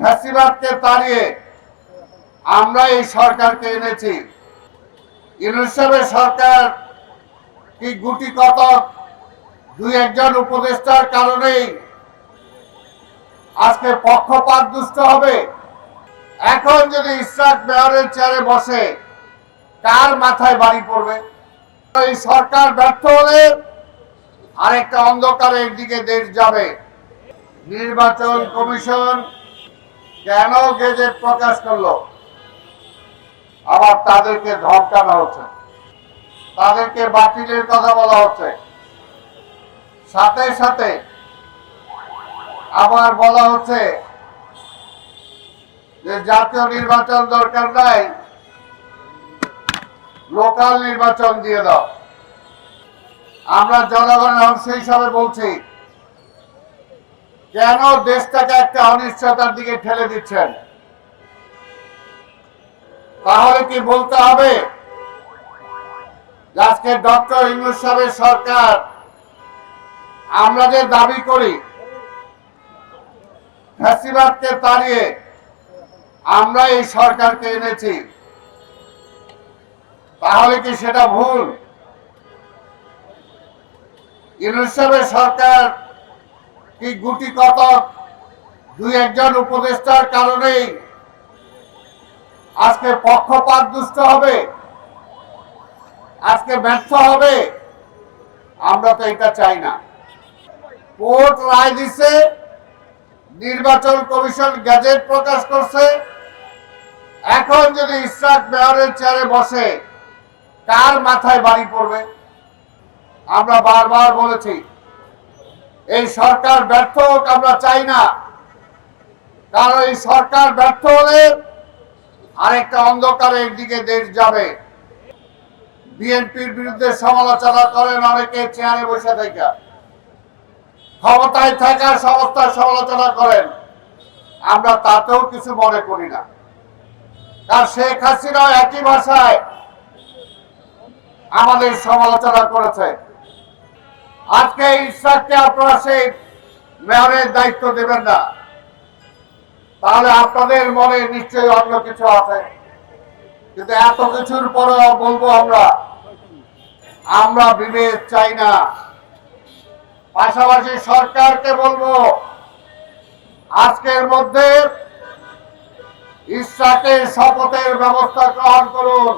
ফ্যাসিবাদকে তাড়িয়ে আমরা এই সরকারকে এনেছি। ইউনূস সাহেবের সরকার কি গুটি কতক দুই একজন উপদেষ্টার কারণেই আজকে পক্ষপাত দুষ্ট হবে? এখন যদি ইসরাক মেয়রের চেয়ারে বসে, কার মাথায় বাড়ি পড়বে? এই সরকার ব্যর্থ হলে আরেকটা অন্ধকারের দিকে দেশ যাবে। নির্বাচন কমিশন কেন গেজেট প্রকাশ করলো? আবার তাদেরকে ধমকানো হচ্ছে, তাদেরকে বাতিলের কথা বলা হচ্ছে, সাথে সাথে আবার বলা হচ্ছে যে জাতীয় নির্বাচন দরকার নাই, লোকাল নির্বাচন দিয়ে দাও। আমরা জনগণের অংশ হিসাবে বলছি, কেন দেশটাকে একটা অনিশ্চয়তার দিকে ঠেলে দিচ্ছেন? তাহলে কি বলতে হবে আজকে ডক্টর ইউনূস সাহেবের সরকার, আমরা যে দাবি করি ফ্যাসিবাদকে তাড়িয়ে আমরা এই সরকারকে এনেছি, তাহলে কি সেটা ভুল? ইউনূস সাহেবের সরকার কি গুটি কতক দুই একজন উপদেষ্টার কারণেই আজকে পক্ষপাত দুষ্ট হবে, আজকে ব্যর্থ হবে? আমরা তো এটা চাই না। কোর্ট রায় দিছে, নির্বাচন কমিশন গেজেট প্রকাশ করছে। এখন যদি ইসরাক মেয়রের চেয়ারে বসে, কার মাথায় বাড়ি পড়বে? আমরা বারবার বলেছি এই সরকার ব্যর্থ হোক, আমরা চাই না। কারণ এই সরকার ব্যর্থ হলে আরেকটা অন্ধকারের দিকে দেশ যাবে। বিএনপির বিরুদ্ধে সমালোচনা করেন অনেকে চেয়ারে বসে থেকে, ক্ষমতায় থাকা সংস্থার সমালোচনা করেন, আমরা তাতেও কিছু মনে করি না। কারণ শেখ হাসিনা একই ভাষায় আমাদের সমালোচনা করেছে। আজকে ইসরাককে আপনারা সেই মেয়রের দায়িত্ব দেবেন না, তাহলে আপনাদের মনে নিশ্চয়ই অন্য কিছু আছে। কিন্তু এত কিছুর পরেও বলবো আমরা বিভেদ চাই না। পাশাপাশি সরকারকে বলবো আজকের মধ্যে ইসরাকের শপথের ব্যবস্থা গ্রহণ করুন।